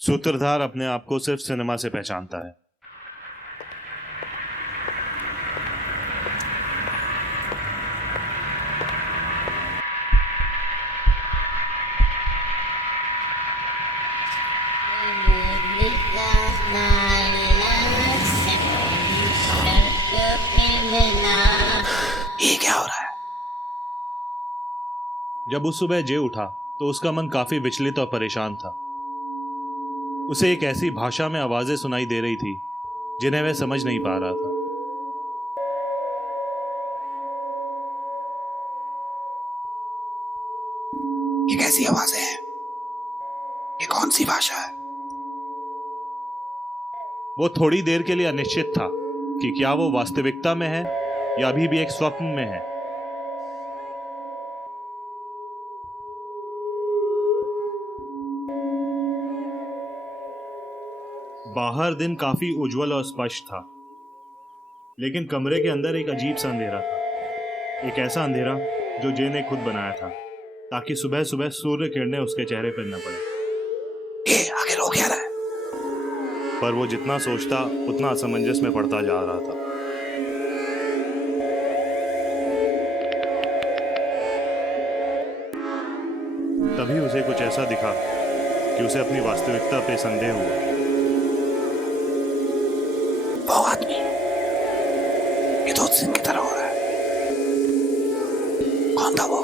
सूत्रधार अपने आप को सिर्फ सिनेमा से पहचानता है। ये क्या हो रहा है? जब उस सुबह जे उठा तो उसका मन काफी विचलित और परेशान था। उसे एक ऐसी भाषा में आवाजें सुनाई दे रही थी जिन्हें वह समझ नहीं पा रहा था। ये कैसी आवाजें हैं? ये कौन सी भाषा है? वो थोड़ी देर के लिए अनिश्चित था कि क्या वो वास्तविकता में है या अभी भी एक स्वप्न में है। बाहर दिन काफी उज्जवल और स्पष्ट था, लेकिन कमरे के अंदर एक अजीब सा अंधेरा था। एक ऐसा अंधेरा जो जे ने खुद बनाया था ताकि सुबह सुबह सूर्य किरणें उसके चेहरे पर न पड़े। ये आखिर हो क्या रहा है? पर वो जितना सोचता उतना असमंजस में पड़ता जा रहा था। तभी उसे कुछ ऐसा दिखा कि उसे अपनी वास्तविकता पे संदेह हुआ। वो आदमी, ये तो उस दिन की तरह हो रहा है। कौन था वो?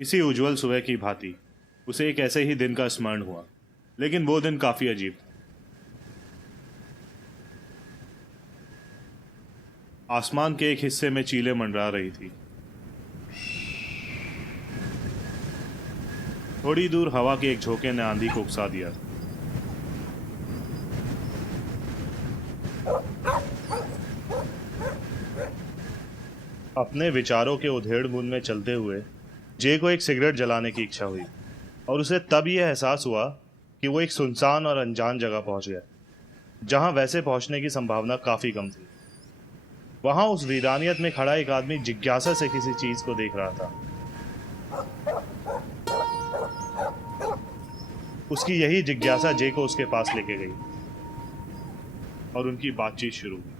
इसी उज्जवल सुबह की भांति उसे एक ऐसे ही दिन का स्मरण हुआ, लेकिन वो दिन काफी अजीब था। आसमान के एक हिस्से में चीलें मंडरा रही थी। थोड़ी दूर हवा के एक झोंके ने आंधी को उकसा दिया था। अपने विचारों के उधेड़-बुन में चलते हुए जे को एक सिगरेट जलाने की इच्छा हुई और उसे तब यह एहसास हुआ कि वो एक सुनसान और अनजान जगह पहुंच गया, जहां वैसे पहुंचने की संभावना काफी कम थी। वहां उस वीरानियत में खड़ा एक आदमी जिज्ञासा से किसी चीज को देख रहा था। उसकी यही जिज्ञासा जे को उसके पास लेके गई और उनकी बातचीत शुरू हुई।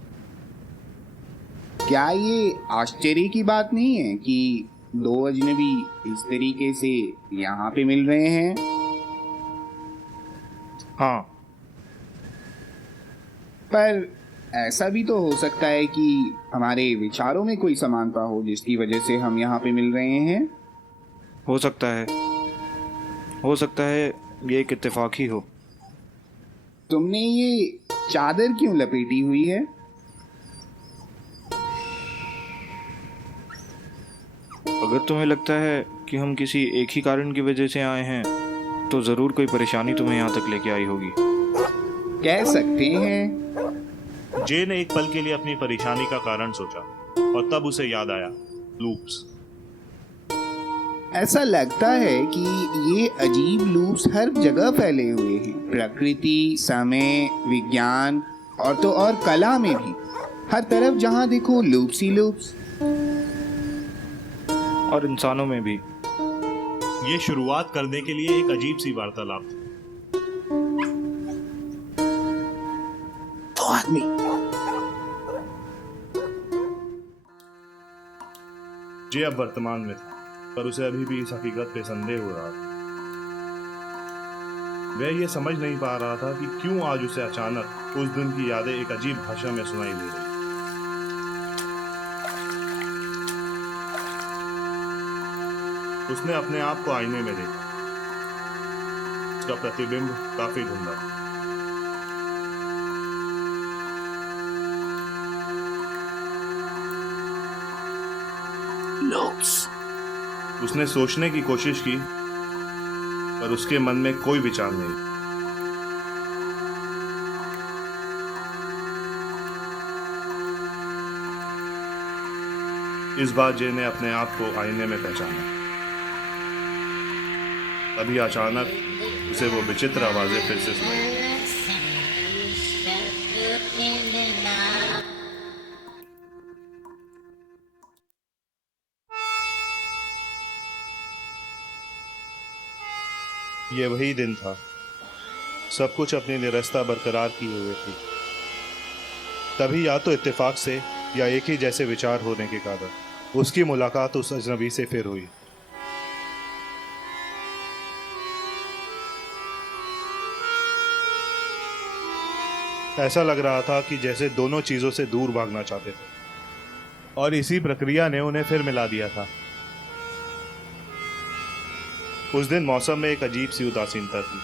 क्या ये आश्चर्य की बात नहीं है कि दो अजनबी इस तरीके से यहाँ पे मिल रहे हैं? हाँ, पर ऐसा भी तो हो सकता है कि हमारे विचारों में कोई समानता हो जिसकी वजह से हम यहाँ पे मिल रहे हैं। हो सकता है ये एक इत्तेफाक ही हो। तुमने ये चादर क्यों लपेटी हुई है? अगर तुम्हें लगता है कि हम किसी एक ही कारण की वजह से आए हैं तो ज़रूर कोई परेशानी तुम्हें यहाँ तक लेके आई होगी। कह सकते हैं। जे ने एक पल के लिए अपनी परेशानी का कारण सोचा और तब उसे याद आया लूप्स। ऐसा लगता है कि ये अजीब लूप्स हर जगह फैले हुए हैं, प्रकृति, समय, विज्ञान और तो और कला में भी। हर तरफ जहाँ देखो लूप्स ही लूप्स। और इंसानों में भी। ये शुरुआत करने के लिए एक अजीब सी वार्तालाप थी। वो आदमी, जे अब वर्तमान में था, पर उसे अभी भी इस हकीकत पे संदेह हो रहा था। वह ये समझ नहीं पा रहा था कि क्यों आज उसे अचानक उस दिन की यादें एक अजीब भाषा में सुनाई दे रही। उसने अपने आप को आईने में देखा। उसका प्रतिबिंब काफी धुंधला था। लूप्स। उसने सोचने की कोशिश की, पर उसके मन में कोई विचार नहीं। इस बार जे ने अपने आप को आईने में पहचाना। तभी अचानक उसे वो विचित्र आवाजें फिर से सुनाई। ये वही दिन था। सब कुछ अपनी निरस्ता बरकरार किए हुए थी। तभी या तो इत्तेफाक से या एक ही जैसे विचार होने के कारण उसकी मुलाकात उस अजनबी से फिर हुई। ऐसा लग रहा था कि जैसे दोनों चीजों से दूर भागना चाहते थे, और इसी प्रक्रिया ने उन्हें फिर मिला दिया था। उस दिन मौसम में एक अजीब सी उदासीनता थी।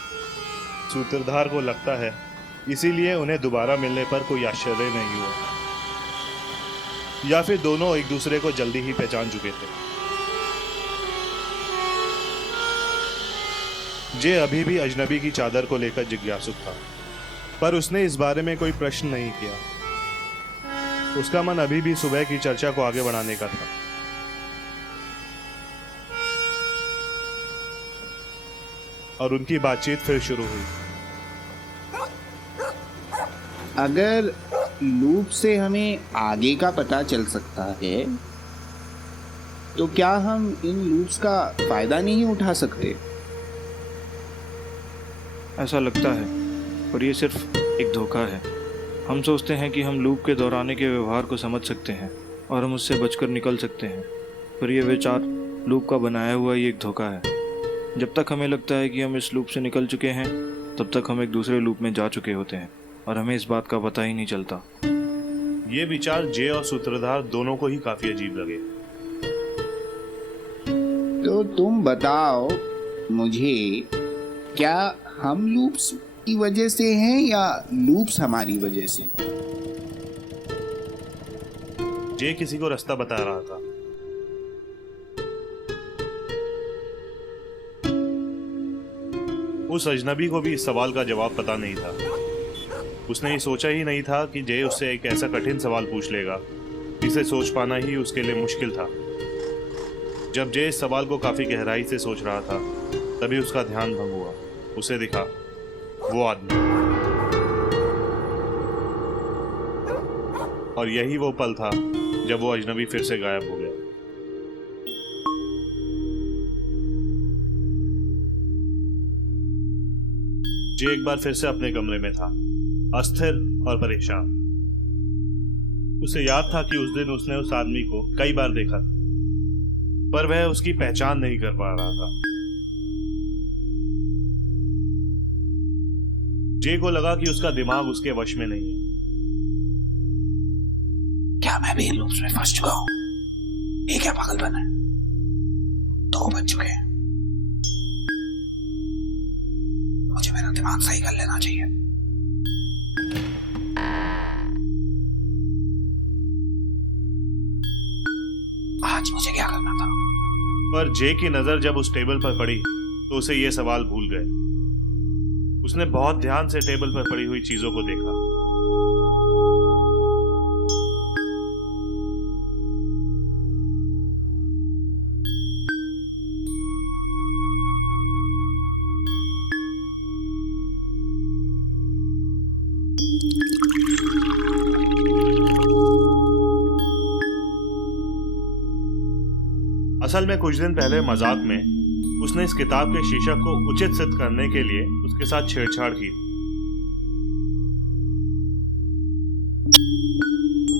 सूत्रधार को लगता है इसीलिए उन्हें दोबारा मिलने पर कोई आश्चर्य नहीं हुआ, या फिर दोनों एक दूसरे को जल्दी ही पहचान चुके थे। जे अभी भी अजनबी की चादर को लेकर जिज्ञासुक था, पर उसने इस बारे में कोई प्रश्न नहीं किया। उसका मन अभी भी सुबह की चर्चा को आगे बढ़ाने का था। और उनकी बातचीत फिर शुरू हुई। अगर लूप से हमें आगे का पता चल सकता है तो क्या हम इन लूप्स का फायदा नहीं उठा सकते? ऐसा लगता है, पर यह सिर्फ एक धोखा है। हम सोचते हैं कि हम लूप के दौराने के व्यवहार को समझ सकते हैं और हम उससे बचकर निकल सकते हैं, पर यह विचार लूप का बनाया हुआ ही एक धोखा है। जब तक हमें लगता है कि हम इस लूप से निकल चुके हैं, तब तक हम एक दूसरे लूप में जा चुके होते हैं और हमें इस बात का पता ही नहीं चलता। ये विचार जे और सूत्रधार दोनों को ही काफी अजीब लगे। तो तुम बताओ मुझे, क्या हम लूप्स की वजह से हैं या लूप्स हमारी वजह से? जे किसी को रास्ता बता रहा था। उस अजनबी को भी इस सवाल का जवाब पता नहीं था। उसने ये सोचा ही नहीं था कि जे उससे एक ऐसा कठिन सवाल पूछ लेगा जिसे सोच पाना ही उसके लिए मुश्किल था। जब जे इस सवाल को काफी गहराई से सोच रहा था, तभी उसका ध्यान भंग हुआ। उसे दिखा वो आदमी, और यही वो पल था जब वो अजनबी फिर से गायब हो गया। जे एक बार फिर से अपने कमरे में था, अस्थिर और परेशान। उसे याद था कि उस दिन उसने उस आदमी को कई बार देखा था, पर वह उसकी पहचान नहीं कर पा रहा था। जे को लगा कि उसका दिमाग उसके वश में नहीं है। क्या मैं भी इन लूप्स में फंस चुका हूँ? ये क्या पागलपन है? 2 बज चुके हैं। मुझे मेरा दिमाग सही कर लेना चाहिए। आज मुझे क्या करना था? पर जे की नजर जब उस टेबल पर पड़ी तो उसे ये सवाल भूल गए। उसने बहुत ध्यान से टेबल पर पड़ी हुई चीजों को देखा। असल में कुछ दिन पहले मजाक में उसने इस किताब के शीर्षक को उचित सिद्ध करने के लिए उसके साथ छेड़छाड़ की,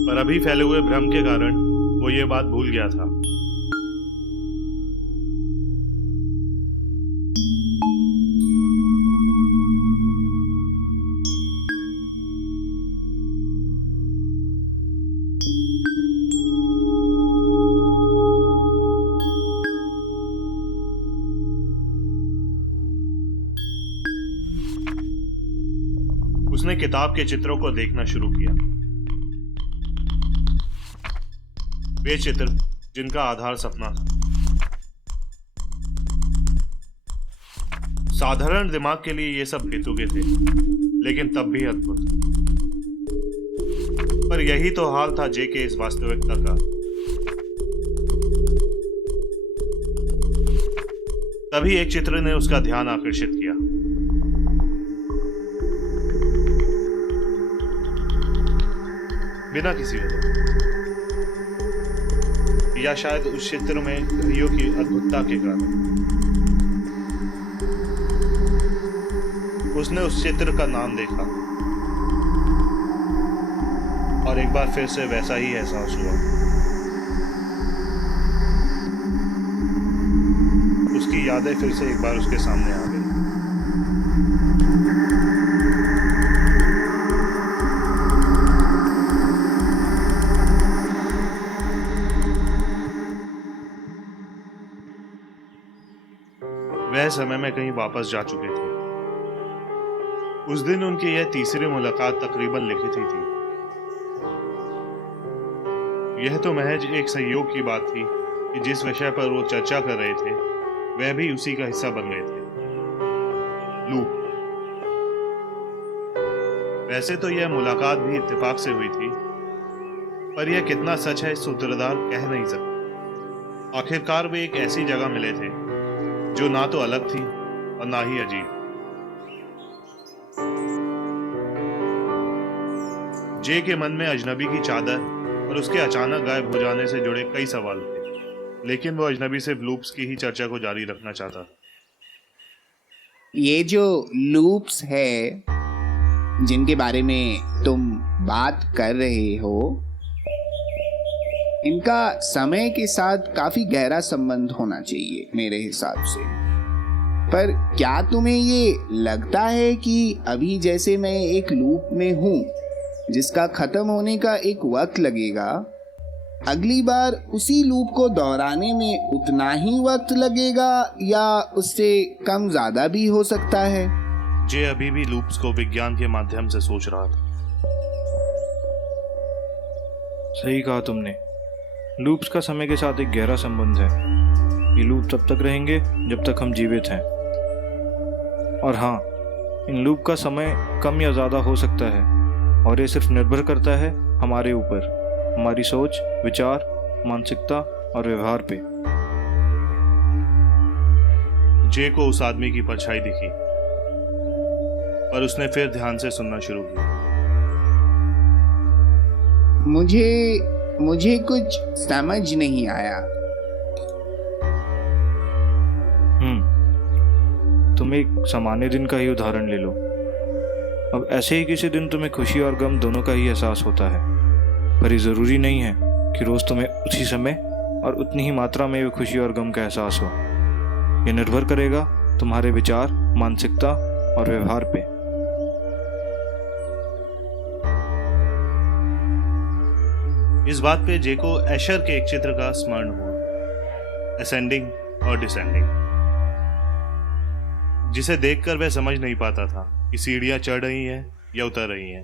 पर अभी फैले हुए भ्रम के कारण वो ये बात भूल गया था। उसने किताब के चित्रों को देखना शुरू किया। वे चित्र जिनका आधार सपना था। साधारण दिमाग के लिए ये सब बेतुके थे, लेकिन तब भी अद्भुत। पर यही तो हाल था जे के इस वास्तविकता का। तभी एक चित्र ने उसका ध्यान आकर्षित किया। बिना किसी वजह, या शायद उस चित्र में घड़ियों की अद्भुतता के कारण, उसने उस चित्र का नाम देखा और एक बार फिर से वैसा ही एहसास हुआ। उसकी यादें फिर से एक बार उसके सामने आ गई। वह समय में कहीं वापस जा चुके थे। उस दिन उनकी यह तीसरी मुलाकात तकरीबन लिखित ही थी। यह तो महज एक संयोग की बात थी कि जिस विषय पर वो चर्चा कर रहे थे वह भी उसी का हिस्सा बन गए थे, लूप। वैसे तो यह मुलाकात भी इत्तेफाक से हुई थी, पर यह कितना सच है सूत्रधार कह नहीं सकता। आखिरकार वे एक ऐसी जगह मिले थे जो ना तो अलग थी और ना ही अजीब। जे के मन में अजनबी की चादर और उसके अचानक गायब हो जाने से जुड़े कई सवाल थे, लेकिन वो अजनबी से लूप्स की ही चर्चा को जारी रखना चाहता था। ये जो लूप्स है जिनके बारे में तुम बात कर रहे हो, इनका समय के साथ काफी गहरा संबंध होना चाहिए मेरे हिसाब से। पर क्या तुम्हें ये लगता है कि अभी जैसे मैं एक लूप में हूं जिसका खत्म होने का एक वक्त लगेगा, अगली बार उसी लूप को दोहराने में उतना ही वक्त लगेगा या उससे कम ज्यादा भी हो सकता है? जे अभी भी लूप्स को विज्ञान के माध्यम से सोच रहा था। सही कहा तुमने। लूप्स का समय के साथ एक गहरा संबंध है। ये लूप तब तक रहेंगे जब तक हम जीवित हैं। और हाँ, इन लूप का समय कम या ज़्यादा हो सकता है और ये सिर्फ निर्भर करता है हमारे ऊपर, हमारी सोच, विचार, मानसिकता और व्यवहार पे। जे को उस आदमी की परछाई दिखी, पर उसने फिर ध्यान से सुनना शुरू किया। मुझे कुछ समझ नहीं आया। तुम एक सामान्य दिन का ही उदाहरण ले लो। अब ऐसे ही किसी दिन तुम्हें खुशी और गम दोनों का ही एहसास होता है, पर ये ज़रूरी नहीं है कि रोज़ तुम्हें उसी समय और उतनी ही मात्रा में भी खुशी और गम का एहसास हो। ये निर्भर करेगा तुम्हारे विचार, मानसिकता और व्यवहार पे। इस बात पे जे को एशर के एक चित्र का स्मरण हुआ, असेंडिंग और डिसेंडिंग, जिसे देखकर वह समझ नहीं पाता था कि सीढ़ियां चढ़ रही हैं या उतर रही हैं।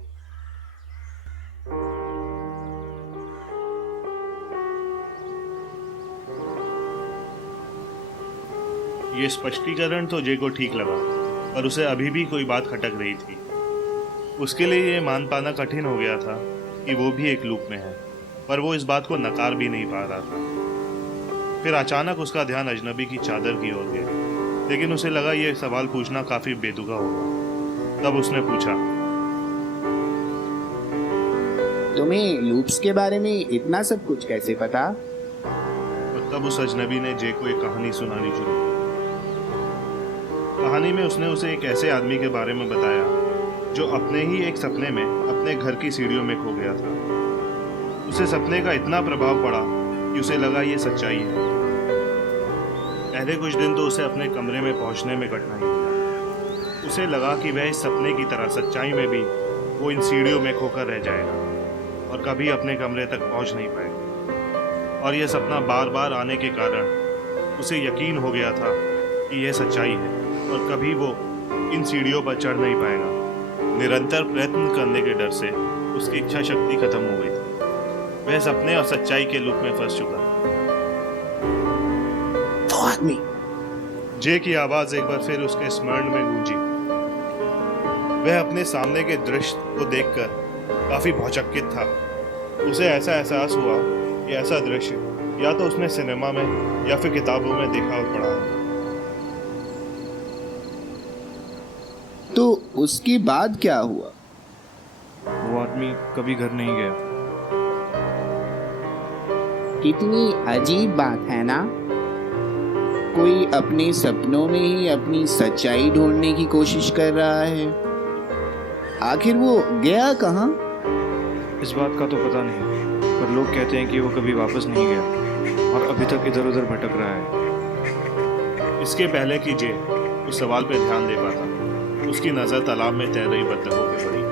ये स्पष्टीकरण तो जे को ठीक लगा, पर उसे अभी भी कोई बात खटक रही थी। उसके लिए ये मान पाना कठिन हो गया था कि वो भी एक लूप में है, पर वो इस बात को नकार भी नहीं पा रहा था। फिर अचानक उसका ध्यान अजनबी की चादर की ओर गया, लेकिन उसे लगा ये सवाल पूछना काफी बेतुका होगा। तब उसने पूछा, तुम्हें लूप्स के बारे में इतना सब कुछ कैसे पता? और तब उस अजनबी ने जे को एक कहानी सुनानी शुरू की। कहानी में उसने उसे एक ऐसे आदमी के बारे में बताया जो अपने ही एक सपने में अपने घर की सीढ़ियों में खो गया था। उसे सपने का इतना प्रभाव पड़ा कि उसे लगा ये सच्चाई है। पहले कुछ दिन तो उसे अपने कमरे में पहुंचने में कठिनाई हुई। उसे लगा कि वह इस सपने की तरह सच्चाई में भी वो इन सीढ़ियों में खोकर रह जाएगा और कभी अपने कमरे तक पहुंच नहीं पाएगा। और यह सपना बार बार आने के कारण उसे यकीन हो गया था कि यह सच्चाई है और कभी वो इन सीढ़ियों पर चढ़ नहीं पाएगा। निरंतर प्रयत्न करने के डर से उसकी इच्छा शक्ति खत्म हो गई थी। वह सपने और सच्चाई के लूप में फंस चुका था। वो आदमी, जे की आवाज एक बार फिर उसके स्मरण में गूंजी। वह अपने सामने के दृश्य को देखकर काफी भौचक्कित था। उसे ऐसा एहसास हुआ कि ऐसा दृश्य या तो उसने सिनेमा में या फिर किताबों में देखा और पढ़ा। तो उसके बाद क्या हुआ? वो आदमी कभी घर नहीं गया। कितनी अजीब बात है ना। कोई अपने सपनों में ही अपनी सच्चाई ढूंढने की कोशिश कर रहा है। आखिर वो गया कहाँ? इस बात का तो पता नहीं, पर लोग कहते हैं कि वो कभी वापस नहीं गया और अभी तक इधर उधर भटक रहा है। इसके पहले कि जे उस सवाल पे ध्यान दे पाता, उसकी नजर तालाब में तैर रही बत्तखों पे पड़ी।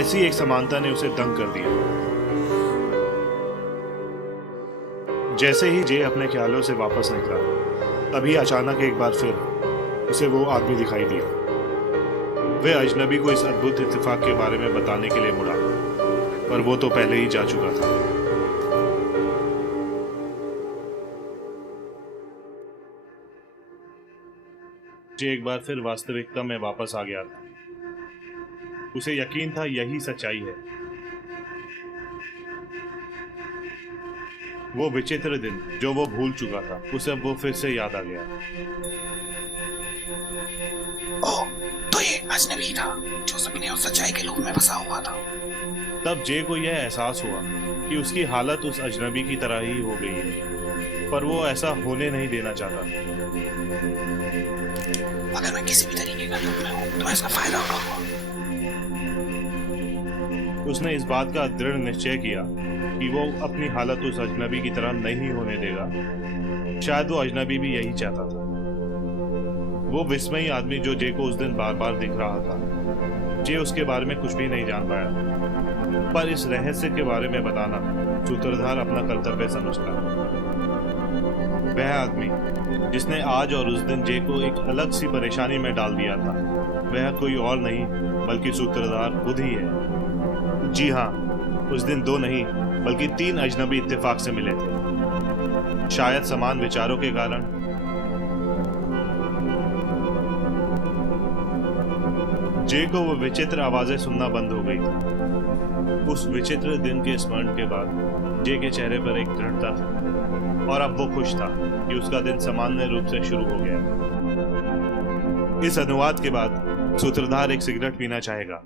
ऐसी एक समानता ने उसे दंग कर दिया। जैसे ही जे अपने ख्यालों से वापस निकला, तभी अचानक एक बार फिर उसे वो आदमी दिखाई दिया। वह अजनबी को इस अद्भुत इत्तेफाक के बारे में बताने के लिए मुड़ा, पर वो तो पहले ही जा चुका था। जे एक बार फिर वास्तविकता में वापस आ गया था। उसे यकीन था यही सच्चाई है। वो विचित्र दिन जो वो भूल चुका था, उसे अब वो फिर से याद आ गया। ओह, तो ये अजनबी था जो सभी ने उस सच्चाई के लूप में फंसा हुआ था। तब जे को यह एहसास हुआ कि उसकी हालत उस अजनबी की तरह ही हो गई है, पर वो ऐसा होने नहीं देना चाहता। अगर मैं किसी भी तरीके का लूप में हूँ तो मैं इसका फायदा उठाऊंगा। उसने इस बात का दृढ़ निश्चय किया कि वो अपनी हालत उस अजनबी की तरह नहीं होने देगा। शायद वो अजनबी भी यही चाहता था। वो विस्मयी आदमी जो जे को उस दिन बार बार दिख रहा था, जे उसके बारे में कुछ भी नहीं जान पाया, पर इस रहस्य के बारे में बताना सूत्रधार अपना कर्तव्य समझता। वह आदमी जिसने आज और उस दिन जे को एक अलग सी परेशानी में डाल दिया था, वह कोई और नहीं बल्कि सूत्रधार खुद ही है। जी हाँ, उस दिन 2 नहीं बल्कि 3 अजनबी इत्तेफाक से मिले थे, शायद समान विचारों के कारण। जे को वो विचित्र आवाजें सुनना बंद हो गई थी। उस विचित्र दिन के स्मरण के बाद जे के चेहरे पर एक दृढ़ता थी, और अब वो खुश था कि उसका दिन सामान्य रूप से शुरू हो गया। इस अनुवाद के बाद सूत्रधार एक सिगरेट पीना चाहेगा।